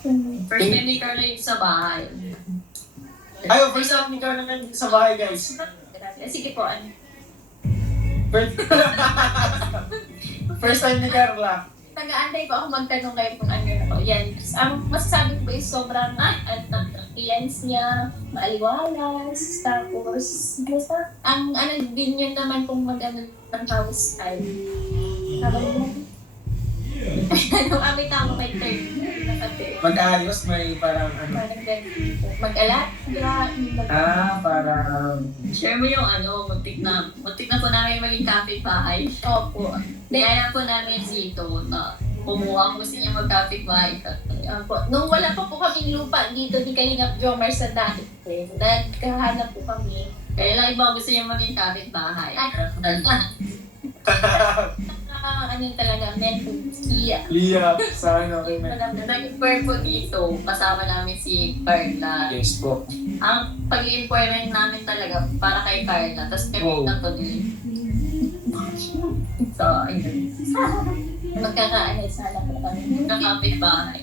First time ni Carla yung sa bahay. Ay, first time ni Carla na sa bahay, guys. Sige po, ano? First, first time ni Carla. Nag-aantay po ako magtanong kayo kung ano ako. Yan. Ang masasabi ko is sobrang appearance niya, maaliwalas, tapos, basta, ang ano din yun naman kung mag-ano ng house style. Habang mo, ano, kami tama may third. Mag-ayos, may parang ano. Parang ganito. Mag-alaga. Parang... Share mo yung ano, muntik na po namin maging kapitbahay. Opo. Kaya na po namin dito na kumuha ko siya mag-kapitbahay. Nung wala pa po kaming lupa dito ni Kalingap Jomar sa dati, nagkahanap po kami. Kaya lang iba gusto niya maging kapitbahay. Ano talaga, mental Kia. Lia, sa ano, kay Mel. Nag-inquire po dito, kasama namin si Carla. Yes po. Ang pag-i-inquire namin talaga para kay Carla, tapos kami na to din. So, ayun. Magkakaano sana po kami. Magkakapit bahay.